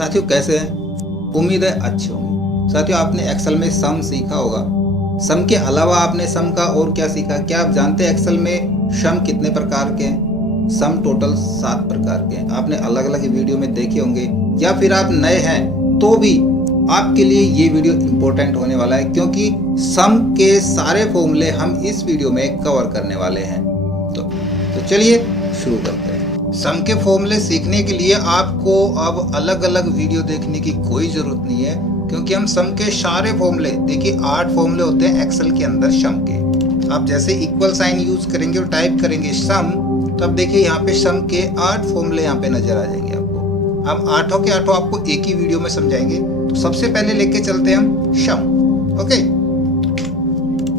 साथियों कैसे हैं? उम्मीद है अच्छे होंगे। साथियों आपने एक्सेल में सम सीखा होगा। सम के अलावा आपने सम का और क्या सीखा? क्या आप जानते हैं एक्सेल में सम कितने प्रकार के हैं? सम टोटल 7 प्रकार के हैं। आपने अलग अलग वीडियो में देखे होंगे, या फिर आप नए हैं तो भी आपके लिए ये वीडियो इम्पोर्टेंट होने वाला है, क्योंकि सम के सारे फॉर्मूले हम इस वीडियो में कवर करने वाले हैं। तो चलिए शुरू करते हैं। सम के फॉर्मूले सीखने के लिए आपको अब अलग अलग वीडियो देखने की कोई जरूरत नहीं है, क्योंकि हम सम के सारे फॉर्मूले, देखिए 8 फॉर्मूले होते हैं एक्सेल के अंदर सम के। आप जैसे इक्वल साइन यूज करेंगे और टाइप करेंगे सम, तब देखिए यहाँ पे सम के 8 फॉर्मूले यहाँ पे नजर आ जाएंगे आपको। हम 8 के 8 आपको एक ही वीडियो में समझाएंगे। तो सबसे पहले लेके चलते हैं हम सम। ओके,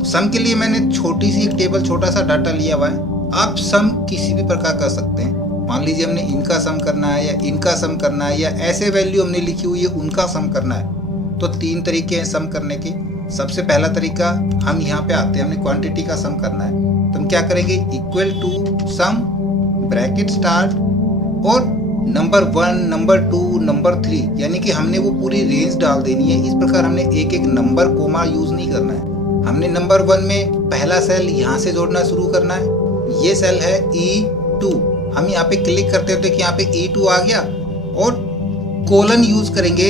सम के लिए मैंने छोटी सी एक टेबल, छोटा सा डाटा लिया हुआ है। आप सम किसी भी प्रकार कर सकते हैं। मान लीजिए हमने इनका सम करना है, या इनका सम करना है, या ऐसे वैल्यू हमने लिखी हुई है उनका सम करना है। तो 3 तरीके हैं सम करने के। सबसे पहला तरीका, हम यहाँ पे आते हैं, हमने क्वांटिटी का सम करना है, तो हम क्या करेंगे, equal to sum bracket start और नंबर 1, नंबर 2, नंबर 3, यानी कि हमने वो पूरी रेंज डाल देनी है। इस प्रकार हमने एक एक नंबर कोमा यूज नहीं करना है। हमने नंबर 1 में पहला सेल यहाँ से जोड़ना शुरू करना है। ये सेल है E2। हम यहाँ पे क्लिक करते हैं तो यहाँ पे E2 आ गया, और कोलन यूज करेंगे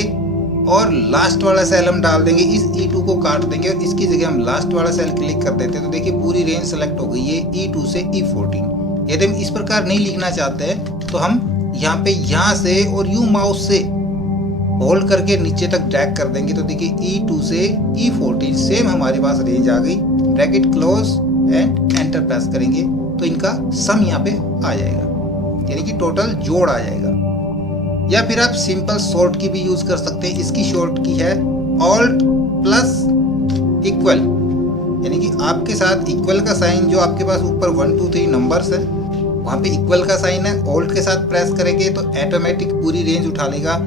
और लास्ट वाला सेल हम डाल देंगे। इस E2 को काट देंगे और इसकी जगह हम लास्ट वाला सेल क्लिक कर देते हैं, तो देखिए पूरी रेंज सेलेक्ट हो गई है E2 से E14। यदि हम इस प्रकार नहीं लिखना चाहते हैं तो हम यहाँ पे यहाँ से और यू माउस से होल्ड करके नीचे तक ड्रैग कर देंगे, तो देखिए E2 से E14 सेम हमारे पास रेंज आ गई। Bracket close and enter press करेंगे तो इनका सम यहाँ पे आ जाएगा, यानी कि टोटल जोड़ आ जाएगा। या फिर आप सिंपल शॉर्ट की भी यूज कर सकते हैं। इसकी शॉर्ट की है ऑल्ट प्लस इक्वल, यानी कि आपके साथ इक्वल का साइन जो आपके पास ऊपर 1 2 3 नंबर्स है, वहाँ पे इक्वल का साइन है। ऑल्ट के साथ प्रेस करेंगे तो ऑटोमेटिक पूरी रेंज उठा लेगा।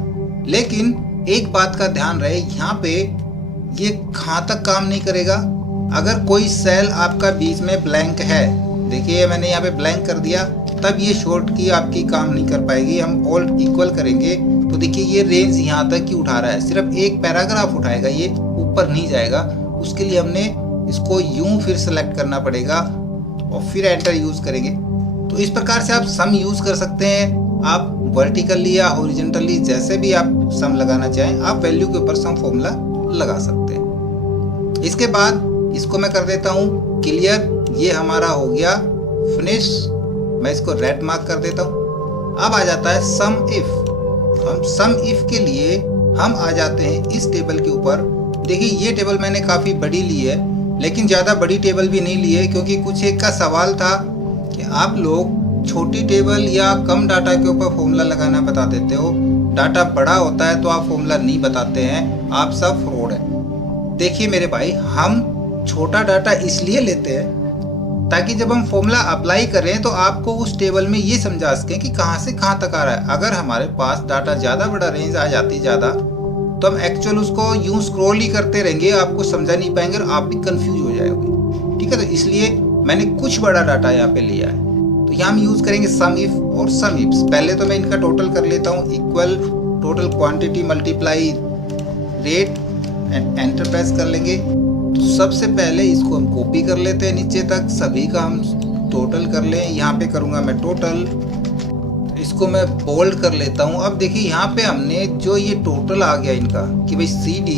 लेकिन एक बात का ध्यान रहे, यहाँ पे ये कहाँ तक काम नहीं करेगा। अगर कोई सेल आपका बीच में ब्लैंक है, देखिए मैंने यहाँ पे ब्लैंक कर दिया, तब ये शॉर्ट की आपकी काम नहीं कर पाएगी। हम ऑल्ट इक्वल करेंगे तो देखिए ये रेंज यहाँ तक ही उठा रहा है, सिर्फ एक पैराग्राफ उठाएगा, ये ऊपर नहीं जाएगा। उसके लिए हमने इसको यूं फिर सेलेक्ट करना पड़ेगा और फिर एंटर यूज करेंगे। तो इस प्रकार से आप सम यूज कर सकते हैं। आप वर्टिकली या हॉरिजॉन्टली जैसे भी आप सम लगाना चाहें, आप वैल्यू के ऊपर सम फॉर्मूला लगा सकते हैं। इसके बाद इसको मैं कर देता हूँ क्लियर। ये हमारा हो गया फिनिश। मैं इसको रेड मार्क कर देता हूँ। अब आ जाता है सम इफ। हम सम इफ के लिए हम आ जाते हैं इस टेबल के ऊपर। देखिए ये टेबल मैंने काफ़ी बड़ी ली है, लेकिन ज़्यादा बड़ी टेबल भी नहीं ली है, क्योंकि कुछ एक का सवाल था कि आप लोग छोटी टेबल या कम डाटा के ऊपर फॉर्मूला लगाना बता देते हो, डाटा बड़ा होता है तो आप फॉर्मूला नहीं बताते हैं, आप सब फ्रॉड है। देखिए मेरे भाई, हम छोटा डाटा इसलिए लेते हैं ताकि जब हम फॉर्मूला अप्लाई करें तो आपको उस टेबल में ये समझा सकें कि कहाँ से कहाँ तक आ रहा है। अगर हमारे पास डाटा ज़्यादा बड़ा रेंज आ जाती ज़्यादा, तो हम एक्चुअल उसको यूं स्क्रॉल ही करते रहेंगे, आपको समझा नहीं पाएंगे और आप भी कंफ्यूज हो जाओगे। ठीक है, तो इसलिए मैंने कुछ बड़ा डाटा यहाँ पे लिया है। तो यहाँ हम यूज़ करेंगे सम इफ और सम इफ्स। पहले तो मैं इनका टोटल कर लेता हूँ, equal total quantity multiply rate and enter press कर लेंगे। तो सबसे पहले इसको हम कॉपी कर लेते हैं नीचे तक, सभी का हम टोटल कर लें। यहाँ पे करूँगा मैं टोटल, तो इसको मैं बोल्ड कर लेता हूँ। अब देखिए यहाँ पे हमने जो ये टोटल आ गया इनका कि भाई CD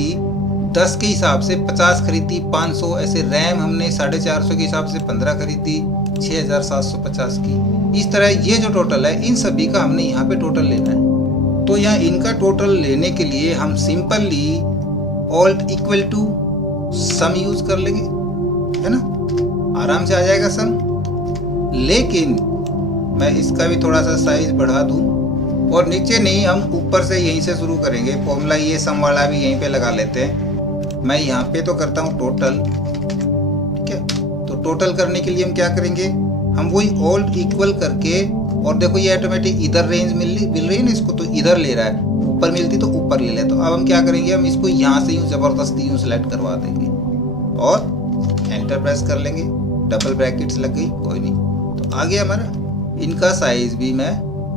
10 के हिसाब से 50 खरीदी, 500 ऐसे। रैम हमने 450 के हिसाब से 15 खरीदी, 6750 की। इस तरह ये जो टोटल है इन सभी का हमने यहाँ पे टोटल लेना है। तो यहाँ इनका टोटल लेने के लिए हम simply alt equal to sum use कर लेंगे, है ना, आराम से आ जाएगा सम। लेकिन मैं इसका भी थोड़ा सा साइज बढ़ा दूं, और नीचे नहीं, हम ऊपर से यहीं से शुरू करेंगे फॉर्मूला। ये सम वाला भी यहीं पे लगा लेते हैं। मैं यहाँ पे तो करता हूँ टोटल, ठीक है। तो टोटल करने के लिए हम क्या करेंगे, हम वही ऑल्ट इक्वल करके, और देखो ये ऑटोमेटिक इधर रेंज मिल रही है ना इसको, तो इधर ले रहा है, ऊपर मिलती तो ऊपर ले ले। तो अब हम क्या करेंगे, हम इसको यहाँ से यूँ ज़बरदस्ती यूँ सेलेक्ट करवा देंगे और एंटर प्रेस कर लेंगे। डबल ब्रैकेट्स लग गई, कोई नहीं, तो आ गया हमारा। इनका साइज भी मैं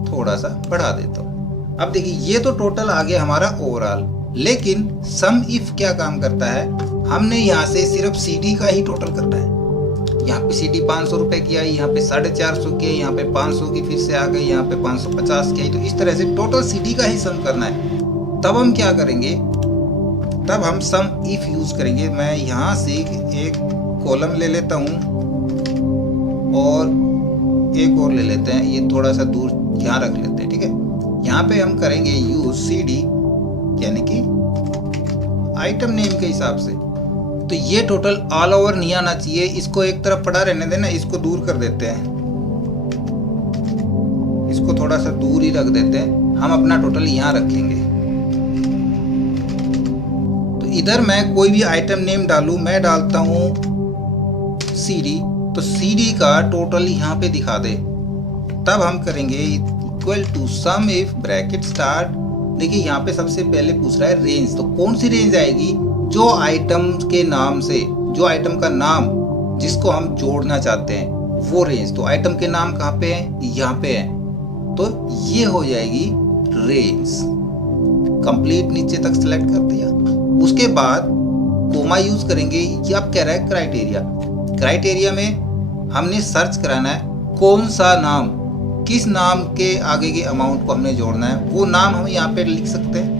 थोड़ा सा बढ़ा देता हूँ। अब देखिए ये तो टोटल आ गया हमारा ओवरऑल, लेकिन सम इफ क्या काम करता है, हमने यहाँ से सिर्फ CD का ही टोटल करना है। यहाँ पे CD 500 रुपए की आई, यहाँ पे 450 की आई, यहाँ पे 500 की फिर से आ गई, यहाँ पे 550 की आई। तो इस तरह से टोटल CD का ही सम करना है। तब हम क्या करेंगे, तब हम सम इफ यूज करेंगे। मैं यहाँ से एक कॉलम ले लेता हूँ और एक और ले लेते हैं, ये थोड़ा सा दूर यहाँ रख लेते हैं, ठीक है। यहाँ पे हम करेंगे यूज CD यानी कि आइटम नेम के हिसाब से। तो ये टोटल ऑल ओवर नहीं आना चाहिए, इसको एक तरफ पड़ा रहने देना, इसको दूर कर देते हैं, इसको थोड़ा सा दूर ही रख देते हैं। हम अपना टोटल यहाँ रखेंगे। तो इधर मैं कोई भी आइटम नेम डालूं, मैं डालता हूँ CD, तो CD का टोटल यहाँ पे दिखा दे। तब हम करेंगे equal to sum if bracket start. देखिए यहाँ पे सबसे पहले पूछ रहा है रेंज, तो कौन सी रेंज आएगी, जो आइटम के नाम से, जो आइटम का नाम जिसको हम जोड़ना चाहते हैं वो रेंज। तो आइटम के नाम कहाँ पे है, यहाँ पे है, तो ये हो जाएगी रेंज। कंप्लीट नीचे तक सेलेक्ट कर दिया। उसके बाद कोमा यूज करेंगे। ये अब कह रहा है क्राइटेरिया। क्राइटेरिया में हमने सर्च कराना है कौन सा नाम, किस नाम के आगे के अमाउंट को हमने जोड़ना है, वो नाम हम यहाँ पे लिख सकते हैं।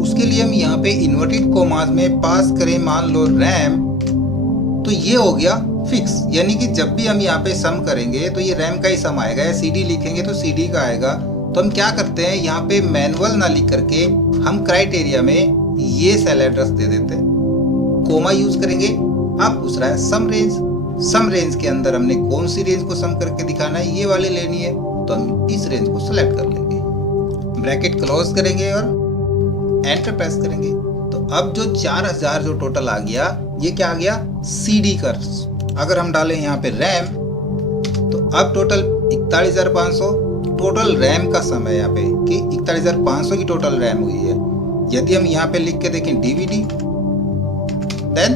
उसके लिए हम यहाँ पे इन्वर्टेड कोमास में पास करें, मान लो रैम, तो ये हो गया फिक्स, यानी कि जब भी हम यहाँ पे सम करेंगे तो ये रैम का ही सम आएगा, या CD लिखेंगे तो CD का आएगा। तो हम क्या करते हैं, यहाँ पे मैनुअल ना लिख करके हम क्राइटेरिया में ये सेल एड्रेस दे देते हैं, कोमा यूज करेंगे। अब पूछ रहा है सम रेंज। सम रेंज के अंदर हमने कौन सी रेंज को सम करके दिखाना है, ये वाली लेनी है, तो हम इस रेंज को सिलेक्ट कर लेंगे, ब्रैकेट क्लोज करेंगे और एंटर प्रेस करेंगे। तो अब जो 4000 जो टोटल आ गया, ये क्या आ गया, CD का। अगर हम डालें यहाँ पे रैम, तो अब टोटल 41,500 टोटल रैम का सम है यहाँ पे, कि 41,500 की टोटल रैम हुई है। यदि हम यहाँ पे लिख के देखें DVD, देन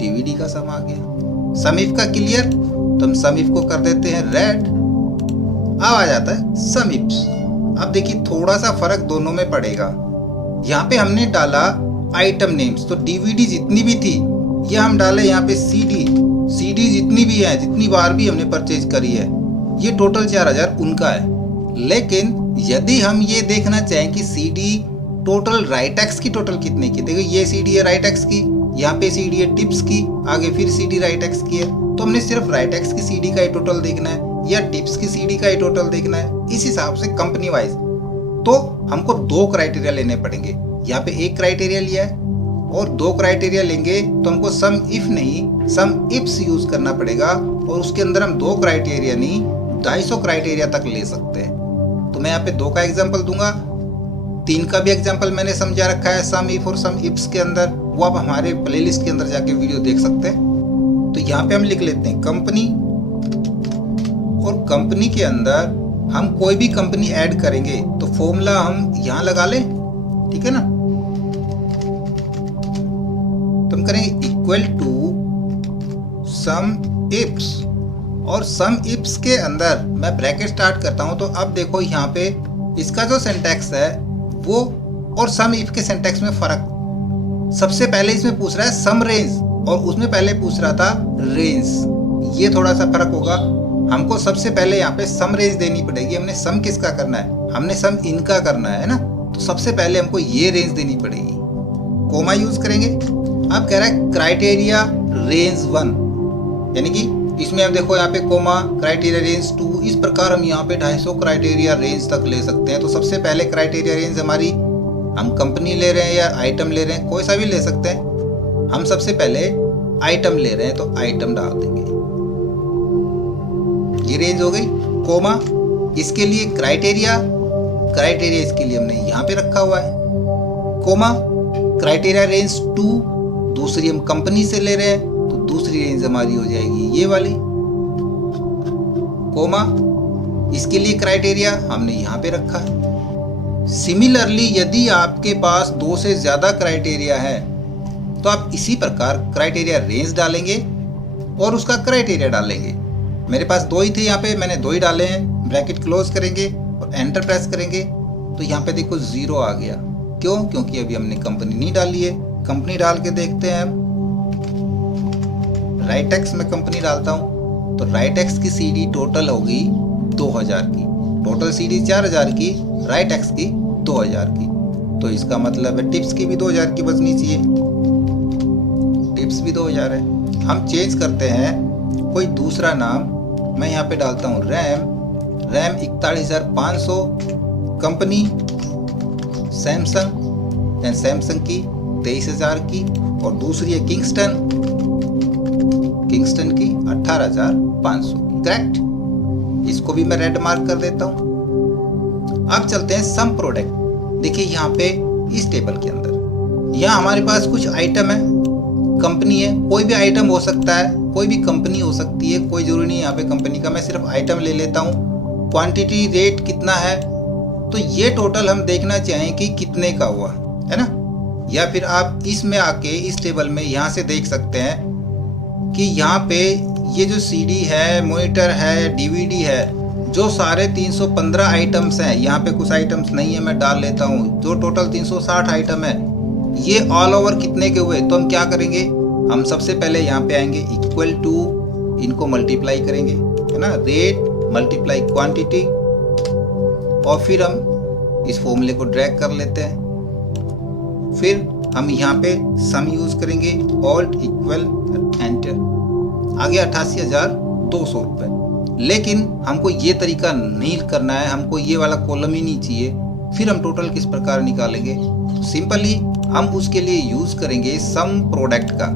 DVD का सम आ गया। सम इफ का क्लियर, तो हम सम इफ को कर देते हैं रेड, अब आ जाता है सम इफ्स। अब देखिए थोड़ा सा फर्क दोनों में पड़ेगा। यहाँ पे हमने डाला आइटम नेम्स, तो DVD जितनी भी थी ये हम डाले यहाँ पे CD जितनी भी है, जितनी बार भी हमने परचेज करी है, ये टोटल 4000 उनका है। लेकिन यदि हम ये देखना चाहें कि CD टोटल राइटेक्स की टोटल कितने की, देखो ये CD है राइटेक्स की, यहाँ पे CD है टिप्स की, आगे फिर CD राइटेक्स की है, तो हमने सिर्फ राइटेक्स की CD का ही टोटल देखना है या टिप्स की CD का ही टोटल देखना है, इस हिसाब से कंपनी वाइज। तो हमको 2 क्राइटेरिया लेने पड़ेंगे। यहाँ पे एक क्राइटेरिया लिया है और 2 क्राइटेरिया लेंगे, तो हमको सम इफ नहीं सम इफ्स यूज करना पड़ेगा, और उसके अंदर हम 2 क्राइटेरिया नहीं 250 क्राइटेरिया तक ले सकते हैं। तो मैं यहाँ पे 2 का एग्जाम्पल दूंगा, 3 का भी एग्जाम्पल मैंने समझा रखा है सम इफ और सम इफ्स के अंदर, वो आप हमारे प्लेलिस्ट के अंदर जाके वीडियो देख सकते हैं। तो यहाँ पे हम लिख लेते हैं कंपनी, और कंपनी के अंदर हम कोई भी कंपनी ऐड करेंगे तो फॉर्मूला हम यहाँ लगा लें, ठीक है ना। तो हम करेंगे इक्वल टू सम इफ्स, और सम इफ्स के अंदर मैं ब्रैकेट स्टार्ट करता हूं। तो अब देखो यहाँ पे इसका जो सिंटैक्स है वो और सम इफ के सिंटैक्स में फर्क। सबसे पहले इसमें पूछ रहा है सम रेंज, और उसमें पहले पूछ रहा था रेंज, ये थोड़ा सा फर्क होगा। हमको सबसे पहले यहाँ पे सम रेंज देनी पड़ेगी। हमने सम किसका करना है, हमने सम इनका करना है ना, तो सबसे पहले हमको ये रेंज देनी पड़ेगी। कोमा यूज करेंगे। अब कह रहा है क्राइटेरिया रेंज 1, यानी कि इसमें अब देखो यहाँ पे कोमा क्राइटेरिया रेंज 2, इस प्रकार हम यहाँ पे 250 क्राइटेरिया रेंज तक ले सकते हैं। तो सबसे पहले क्राइटेरिया रेंज हमारी, हम कंपनी ले रहे हैं या आइटम ले रहे हैं, कोई सा भी ले सकते हैं। हम सबसे पहले आइटम ले रहे हैं तो आइटम डाल देंगे, ये रेंज हो गई। कोमा इसके लिए क्राइटेरिया इसके लिए हमने यहाँ पे रखा हुआ है। कोमा क्राइटेरिया रेंज 2, दूसरी हम कंपनी से ले रहे हैं तो दूसरी रेंज हमारी हो जाएगी ये वाली। कोमा इसके लिए क्राइटेरिया हमने यहाँ पे रखा है। सिमिलरली यदि आपके पास 2 से ज्यादा क्राइटेरिया है तो आप इसी प्रकार क्राइटेरिया रेंज डालेंगे और उसका क्राइटेरिया डालेंगे। मेरे पास 2 ही थे यहाँ पे, मैंने 2 ही डाले हैं। ब्रैकेट क्लोज करेंगे और एंटर प्रेस करेंगे। तो यहाँ पे देखो 0 आ गया। क्यों? क्योंकि अभी हमने कंपनी नहीं डाली है। कंपनी डाल के देखते हैं। राइटेक्स में कंपनी डालता हूँ तो राइटेक्स की सीडी टोटल होगी 2000 की। टोटल सीडी 4000 की, राइटेक्स की 2000 की। तो इसका मतलब है टिप्स की भी 2000 की बचनी चाहिए। टिप्स भी 2000 है। हम चेंज करते हैं कोई दूसरा नाम। मैं यहाँ पे डालता हूँ रैम 41500, कंपनी सैमसंग, सैमसंग की 23000 की, और दूसरी है किंगस्टन की 18500 की। करेक्ट। इसको भी मैं रेड मार्क कर देता हूँ। अब चलते हैं सम प्रोडक्ट। देखिए यहाँ पे इस टेबल के अंदर यहाँ हमारे पास कुछ आइटम है, कंपनी है। कोई भी आइटम हो सकता है, कोई भी कंपनी हो सकती है, कोई जरूरी नहीं यहाँ पे कंपनी का। मैं सिर्फ आइटम ले लेता हूँ। क्वांटिटी रेट कितना है, तो ये टोटल हम देखना चाहें कि कितने का हुआ है ना। या फिर आप इसमें आके इस टेबल में यहाँ से देख सकते हैं कि यहाँ पे ये जो सीडी है, मॉनिटर है, डीवीडी है, जो सारे 315 आइटम्स हैं। यहाँ पे कुछ आइटम्स नहीं है, मैं डाल लेता हूँ। जो टोटल 360 आइटम है, ये ऑल ओवर कितने के हुए? तो हम क्या करेंगे, हम सबसे पहले यहाँ पे आएंगे इक्वल टू, इनको मल्टीप्लाई करेंगे, है ना, रेट मल्टीप्लाई क्वांटिटी, और फिर हम इस फॉर्मूले को ड्रैग कर लेते हैं। फिर हम यहाँ पे सम यूज करेंगे, ऑल्ट इक्वल एंटर, आ गया 88,200 रुपये। लेकिन हमको ये तरीका नहीं करना है, हमको ये वाला कॉलम ही नहीं चाहिए। फिर हम टोटल किस प्रकार निकालेंगे? सिंपली हम उसके लिए यूज करेंगे सम प्रोडक्ट का।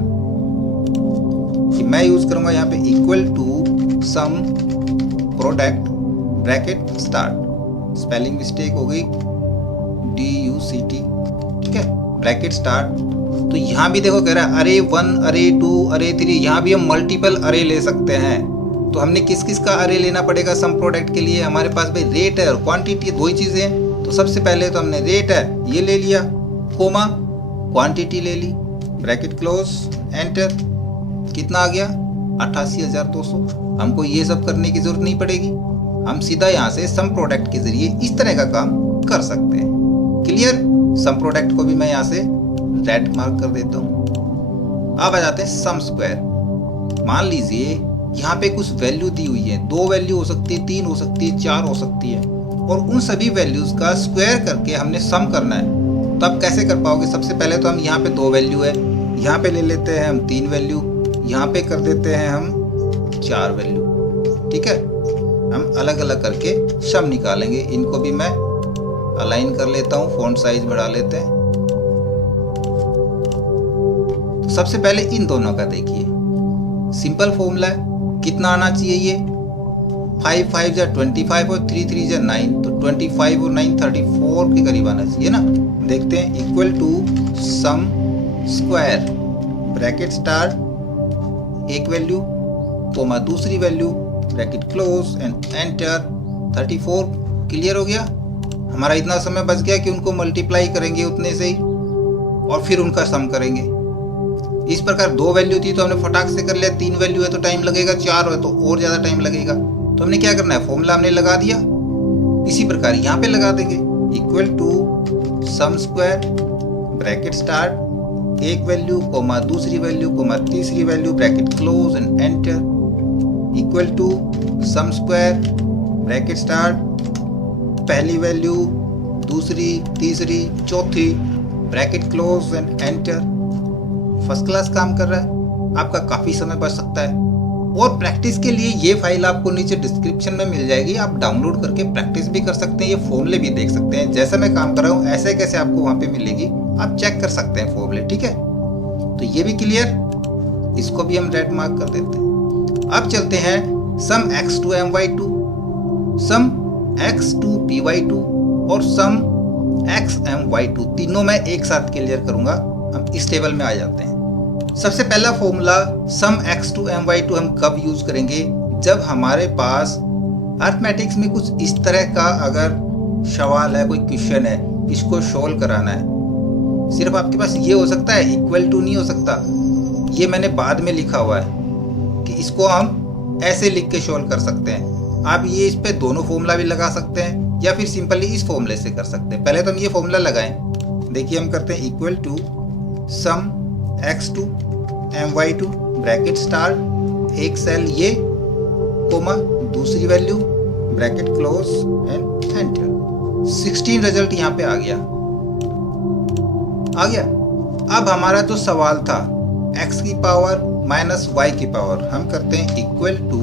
कि मैं यूज करूंगा यहाँ पे equal to sum product bracket start, spelling mistake हो गई, DUCT, ठीक है, ब्रैकेट स्टार्ट। तो यहाँ भी देखो कह रहा है अरे 1, अरे 2, अरे 3। यहाँ भी हम मल्टीपल अरे ले सकते हैं। तो हमने किस किस का अरे लेना पड़ेगा सम प्रोडक्ट के लिए? हमारे पास भाई रेट है और क्वांटिटी, दो ही चीजें हैं। तो सबसे पहले तो हमने रेट है ये ले लिया, कोमा क्वांटिटी ले ली, ब्रैकेट क्लोज, एंटर। कितना आ गया? 88,200। हमको ये सब करने की जरूरत नहीं पड़ेगी। हम सीधा यहाँ से सम प्रोडक्ट के जरिए इस तरह का काम कर सकते हैं। क्लियर? सम प्रोडक्ट को भी मैं यहाँ से रेड मार्क कर देता हूँ। अब आ जाते हैं सम स्क्वायर। मान लीजिए यहाँ पे कुछ वैल्यू दी हुई है, 2 वैल्यू हो सकती है, 3 हो सकती है, 4 हो सकती है, और उन सभी वैल्यूज का स्क्वायर करके हमने सम करना है। तो आप कैसे कर पाओगे? सबसे पहले तो हम यहाँ पे 2 वैल्यू है, यहाँ पे ले लेते हैं हम 3 वैल्यू, यहाँ पे कर देते हैं हम 4 वैल्यू, ठीक है। हम अलग अलग करके सम निकालेंगे। इनको भी मैं अलाइन कर लेता हूँ, फॉन्ट साइज बढ़ा लेते हैं। तो सबसे पहले इन दोनों का देखिए, सिंपल फॉर्मूला है। कितना आना चाहिए? ये 5 5 जा 25 और 3 3 जा 9, तो 25 और 9 34 के करीब आना चाहिए ना। देखते हैं, equal to sum square, bracket start, एक वैल्यू कोमा दूसरी value, bracket close and enter. 34 clear हो गया। हमारा इतना समय बच गया कि उनको मल्टीप्लाई करेंगे उतने से ही, और फिर उनका सम करेंगे। इस प्रकार 2 वैल्यू थी तो हमने फटाक से कर लिया, 3 वैल्यू है तो टाइम लगेगा, 4 है तो और ज़्यादा टाइम लगेगा। तो हमने क्या करना है, फॉर्मूला हमने लगा दिया, इसी प्रकार यहाँ पे लगा देंगे, equal to sum square, bracket start, एक वैल्यू कोमा दूसरी वैल्यू कोमा तीसरी value, bracket close and enter, equal to sum square, bracket start, पहली वैल्यू दूसरी तीसरी चौथी, bracket close and enter. First class काम कर रहा है, आपका काफ़ी समय बच सकता है। और प्रैक्टिस के लिए ये फाइल आपको नीचे डिस्क्रिप्शन में मिल जाएगी, आप डाउनलोड करके प्रैक्टिस भी कर सकते हैं, ये फॉर्मूले भी देख सकते हैं। जैसे मैं काम कर रहा हूँ ऐसे कैसे आपको वहाँ पे मिलेगी, आप चेक कर सकते हैं फॉर्मूले, ठीक है। तो ये भी क्लियर, इसको भी हम रेड मार्क कर देते हैं। अब चलते हैं sum x to my2, sum x to py2 और सम x my2, तीनों मैं एक साथ क्लियर करूंगा। हम इस टेबल में आ जाते हैं। सबसे पहला formula some x to my2 हम कब यूज करेंगे? जब हमारे पास अर्थमेटिक्स में कुछ इस तरह का अगर सवाल है, कोई क्वेश्चन है, इसको सोल्व कराना है। सिर्फ आपके पास ये हो सकता है, इक्वल टू नहीं हो सकता। ये मैंने बाद में लिखा हुआ है कि इसको हम ऐसे लिख के सोल्व कर सकते हैं। आप ये इस पे दोनों फॉर्मूला भी लगा सकते हैं, या फिर सिंपली इस फॉर्मूले से कर सकते हैं। पहले तो हम ये फॉर्मूला लगाएं। देखिए हम करते हैं equal to sum x2 my2 bracket start एक सेल ये कोमा दूसरी value bracket close and enter. 16 result यहाँ पे आ गया। अब हमारा जो सवाल था x की पावर माइनस y की पावर, हम करते हैं इक्वल टू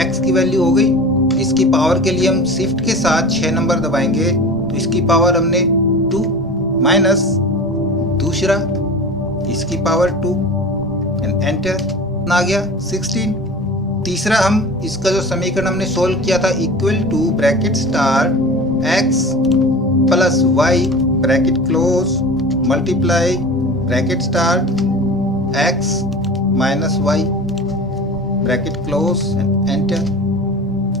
x की वैल्यू हो गई, इसकी पावर के लिए हम शिफ्ट के साथ 6 नंबर दबाएंगे तो इसकी पावर हमने 2 माइनस दूसरा इसकी पावर 2 एंड एंटर आ गया 16। तीसरा हम इसका जो समीकरण हमने सोल्व किया था equal to bracket start x plus y bracket close multiply bracket start x minus y bracket close enter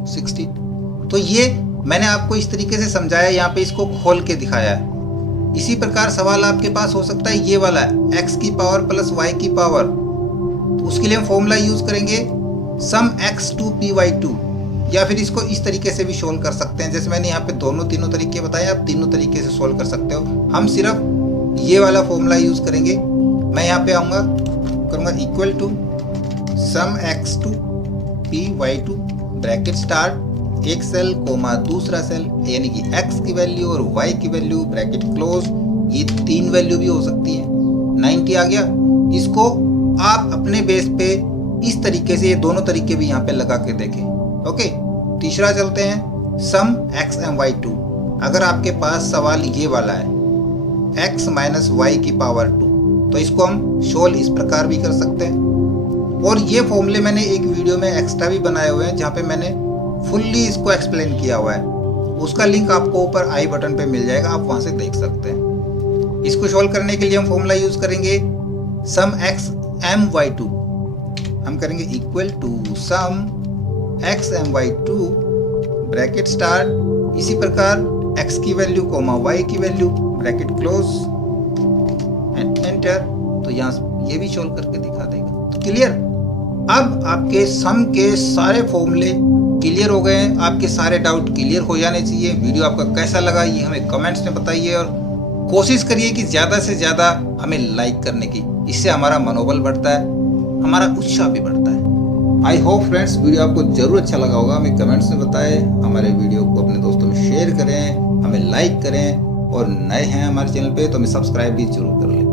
16। तो ये मैंने आपको इस तरीके से समझाया, यहाँ पे इसको खोल के दिखाया है। इसी प्रकार सवाल आपके पास हो सकता है ये वाला x की पावर प्लस y की पावर, तो उसके लिए हम फॉर्मूला यूज करेंगे सम x2 py2, या फिर इसको इस तरीके से भी सोल्व कर सकते हैं। जैसे मैंने यहाँ पे तीनों तरीके बताए, आप तीनों तरीके से सोल्व कर सकते हो। हम सिर्फ ये वाला फॉर्मूला यूज करेंगे। मैं यहाँ पे आऊँगा, करूँगा equal to sum x2 py2 bracket start एक सेल कोमा दूसरा सेल, यानी कि x की वैल्यू और y की वैल्यू ब्रैकेट क्लोज, ये 3 वैल्यू भी हो सकती है। 90 आ गया। इसको आप अपने बेस पे इस तरीके से, ये दोनों तरीके भी यहाँ पे लगा के देखें। ओके, तीसरा चलते हैं सम x एंड y2। अगर आपके पास सवाल ये वाला है x माइनस y की पावर 2, तो इसको हम सोल्व इस प्रकार भी कर सकते हैं। और ये फॉर्मूले मैंने एक वीडियो में एक्स्ट्रा भी बनाए हुए हैं जहाँ पे मैंने फुल्ली इसको एक्सप्लेन किया हुआ है। उसका लिंक आपको ऊपर आई बटन पे मिल जाएगा, आप वहाँ से देख सकते हैं। इसको सोल्व करने के लिए हम फॉर्मूला यूज करेंगे सम x my2। हम करेंगे equal to sum x my2 bracket start, इसी प्रकार x की वैल्यू कोमा y की value bracket close and enter. तो यहाँ ये भी सोल्व करके दिखा देगा। तो क्लियर। अब आपके सम के सारे फॉर्मूले क्लियर हो गए हैं, आपके सारे डाउट क्लियर हो जाने चाहिए। वीडियो आपका कैसा लगा ये हमें कमेंट्स में बताइए, और कोशिश करिए कि ज़्यादा से ज़्यादा हमें लाइक करने की। इससे हमारा मनोबल बढ़ता है, हमारा उत्साह भी बढ़ता है। आई होप फ्रेंड्स वीडियो आपको जरूर अच्छा लगा होगा। हमें कमेंट्स में बताएं, हमारे वीडियो को अपने दोस्तों में शेयर करें, हमें लाइक करें, और नए हैं हमारे चैनल पे तो हमें सब्सक्राइब भी जरूर कर लें।